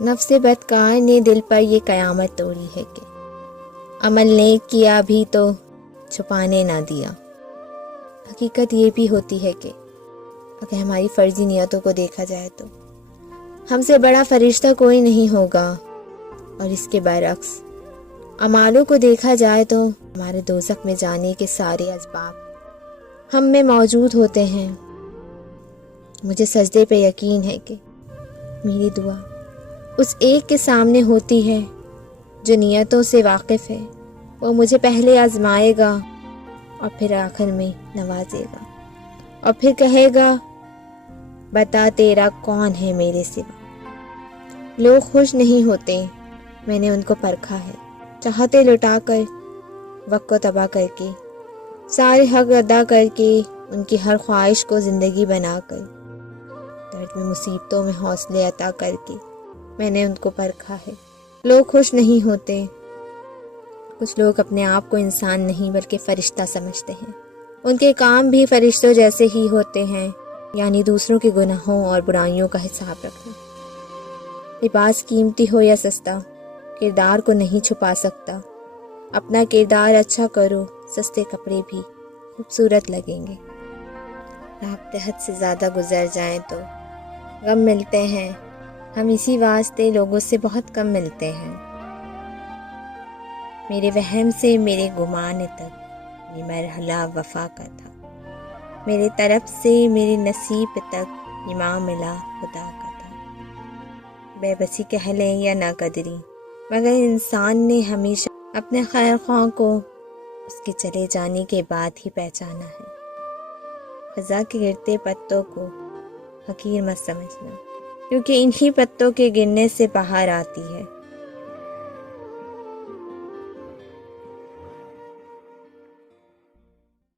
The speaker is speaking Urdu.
نفس بدکار نے دل پر یہ قیامت توڑی ہے کہ عمل نیک کیا بھی تو چھپانے نہ دیا۔ حقیقت یہ بھی ہوتی ہے کہ اگر ہماری فرضی نیتوں کو دیکھا جائے تو ہم سے بڑا فرشتہ کوئی نہیں ہوگا، اور اس کے برعکس اعمالوں کو دیکھا جائے تو ہمارے دوزخ میں جانے کے سارے اسباب ہم میں موجود ہوتے ہیں۔ مجھے سجدے پہ یقین ہے کہ میری دعا اس ایک کے سامنے ہوتی ہے جو نیتوں سے واقف ہے۔ وہ مجھے پہلے آزمائے گا اور پھر آخر میں نوازے گا، اور پھر کہے گا بتا تیرا کون ہے میرے سوا۔ لوگ خوش نہیں ہوتے، میں نے ان کو پرکھا ہے، چاہتے لٹا کر وقت کو تباہ کر کے، سارے حق ادا کر کے، ان کی ہر خواہش کو زندگی بنا کر، درد میں مصیبتوں میں حوصلے عطا کر کے میں نے ان کو پرکھا ہے۔ لوگ خوش نہیں ہوتے۔ کچھ لوگ اپنے آپ کو انسان نہیں بلکہ فرشتہ سمجھتے ہیں۔ ان کے کام بھی فرشتوں جیسے ہی ہوتے ہیں، یعنی دوسروں کے گناہوں اور برائیوں کا حساب رکھنا۔ لباس قیمتی ہو یا سستا، کردار کو نہیں چھپا سکتا۔ اپنا کردار اچھا کرو، سستے کپڑے بھی خوبصورت لگیں گے۔ رابطے حد سے زیادہ گزر جائیں تو غم ملتے ہیں، ہم اسی واسطے لوگوں سے بہت کم ملتے ہیں۔ میرے وہم سے میرے گمان تک یہ مرحلہ وفا کا تھا، میرے طرف سے میرے نصیب تک یہ معاملہ خدا کا تھا۔ بے بسی کہہ لیں یا ناقدری، مگر انسان نے ہمیشہ اپنے خیر خواہ کو اس کے چلے جانے کے بعد ہی پہچانا ہے۔ خزاں کے گرتے پتوں کو حقیر مت سمجھنا، کیونکہ انہی پتوں کے گرنے سے بہار آتی ہے۔